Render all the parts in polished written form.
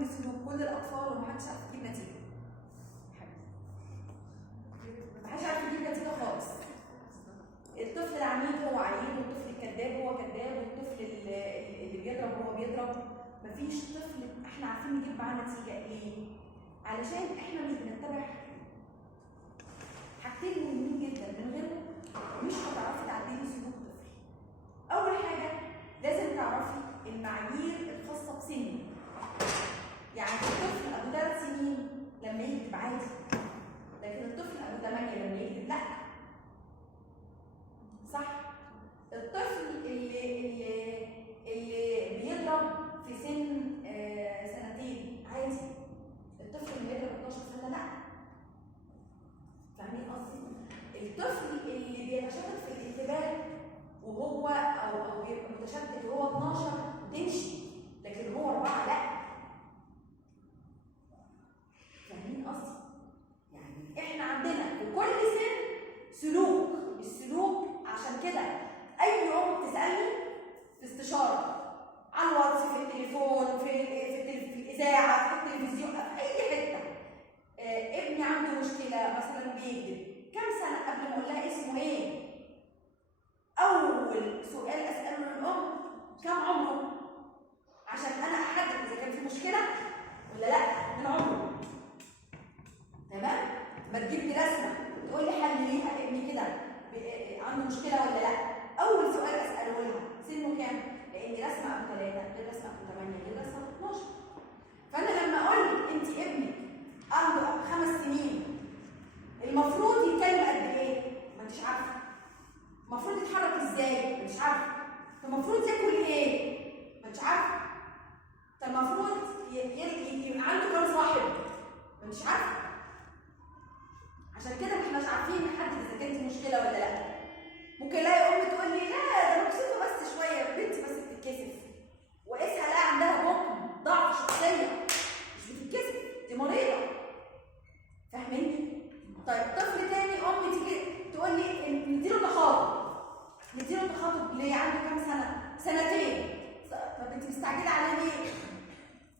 كل السلوك كل الاطفال ومحدش عارف يجيب نتيجه. محدش عارف يجيب نتيجه خالص. الطفل العنيد هو عنيد، والطفل الكذاب هو كذاب، والطفل اللي بيضرب هو بيضرب. مفيش طفل احنا عارفين نجيب معاه نتيجه. ليه؟ علشان احنا مش بنتبع حاجتين مهمين جدا، من غيرهم مش هتعرفي تعدلي سلوك طفل. اول حاجه لازم تعرفي المعايير الخاصه بسنه. يعني الطفل ابو 3 سنين لما يكتب عادي، لكن الطفل ابو 8 لما يكتب لا. صح؟ الطفل اللي بيضرب في سن 2 عادي، الطفل اللي بيضرب 12 سنه لا. فاهمين قصدي؟ الطفل اللي بيتشتت في الانتباه وهو او بيبقى متشتت وهو 12 تمشي، لكن هو 4 لا. فاهمين قصدي؟ يعني احنا عندنا في كل سن سلوك. السلوك عشان كده اي ام بتسالني في استشاره على الواتس، في التليفون، في الاذاعه، في التلفزيون، في اي حته، ابني عنده مشكله مثلا بيكذب، كم سنه؟ قبل ما اقول لها اسمه ايه، اول سؤال اساله للام كم عمره؟ عشان انا احدد اذا كان في مشكله ولا لا من عمره. تمام؟ ما تجيب لي رسمه تقول لي حل ليها ابني كده عنده مشكله ولا لا. اول سؤال اساله لها سنه كام؟ لان رسمه ابو 3 غير رسمه ابو 8 غير رسمه ابو 12. فانا لما اقول لك انت ابنك عنده 5 سنين المفروض يتكلم قد ايه؟ ما انتش عارفه. المفروض يتحرك ازاي؟ ما انتش عارفه. المفروض ياكل ايه؟ ما انتش عارفه. طب المفروض يبقى عنده كام صاحب؟ ما انتش عارفه. عشان كده ما احناش عارفين نحدد اذا كانت مشكله ولا لا. ممكن الاقي ام تقول لي لا ده مكسوفه بس شويه، بنتي بس بتتكسف، وقيسها لا عندها بطن ضعف شخصيه، مش بتتكسف، دي مريضه. فاهميني؟ طيب طفل تاني ام تيجي تقول لي نديله تخاطب. نديله تخاطب ليه؟ عنده كام سنه؟ 2. طب انت مستعجله عليه ليه؟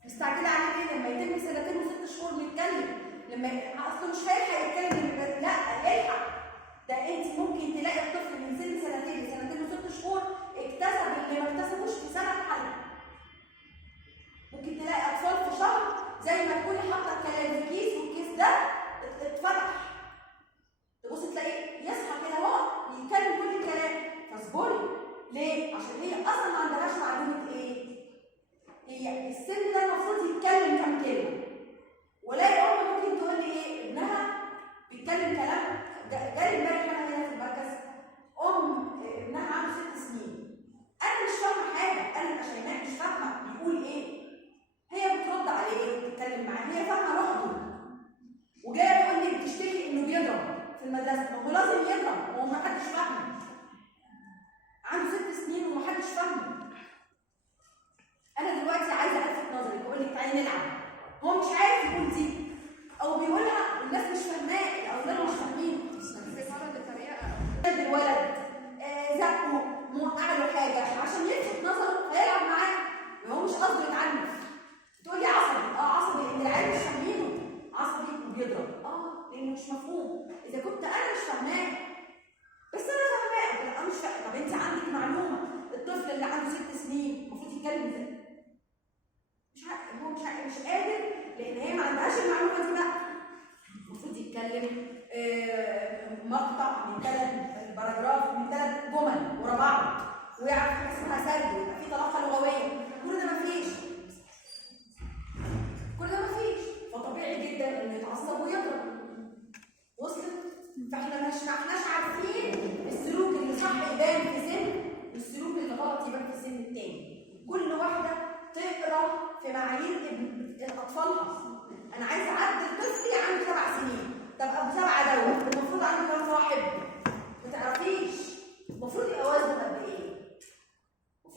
مستعجله عليه ليه؟ لما يتم 2 و6 شهور نتكلم. لما اصله مش هيلحق يتكلم لا يلحق. ده انت ممكن تلاقي الطفل من سن 2 ل2 و6 شهور اكتسب اللي ما اكتسبوش في سنه حل. ممكن تلاقي اطفال في شهر زي ما تكوني حاطه الكلام في كيس والكيس ده اتفتح، تبص تلاقيه يصحى كده هو يتكلم كل الكلام. فاصبري. ليه؟ عشان هي اصلا ما عندهاش معلومه ايه؟ هي السن ده المفروض يتكلم كام كلمه. ولاقي ام ممكن تقول لي ايه؟ ابنها بيتكلم كلام. جالي امبارح انا هنا في المركز ابنها عنده 6 سنين. انا مش فاهمه حاجه، انا كشيماء مش فاهمه بيقول ايه. هي بترد عليه ايه وبتتكلم معاه، هي فاهمه لوحده. وجايه تقول لي بتشتكي انه بيضرب في المدرسه. ما هو لازم يضرب، هو ما حدش فاهمه. عنده 6 سنين ومحدش فاهمه. انا دلوقتي عايزه الفت نظرك واقول لك تعالي نلعب. هو مش عارف يقول دي او بيقولها والناس مش فاهماه، الاولاد مش فاهمين. الولد زقه موقع له حاجه عشان يلفت نظره هيلعب معاه، وهو مش قصده يتعنف. تقول لي عصبي. عصبي لان العيال مش فاهمينه. عصبي وبيضرب لانه مش مفهوم. اذا كنت انا مش فاهماه بس انا فاهماه، انا مش فاهمه. طب انت عندك معلومه الطفل اللي عنده 6 سنين المفروض يتكلم ازاي؟ مش عارف. هو مش قادر لان هي ما عندهاش المعلومه دي. بقى المفروض يتكلم مقطع من 3 باراجراف من 3 جمل ورا بعض، ويعرف حاجه اسمها سرد، ويبقى في طلاقه لغويه. كل ده مفيش. فطبيعي جدا انه يتعصب ويضرب. وصلت؟ فاحنا مش عارفين السلوك اللي صح يبان في سن والسلوك اللي غلط يبان في السن التاني. كل واحده تقرا في معايير اطفالها. انا عايزه اعدل طفلي عنده 7 سنين. طب ابو 7 دوت المفروض عنده كام صاحب؟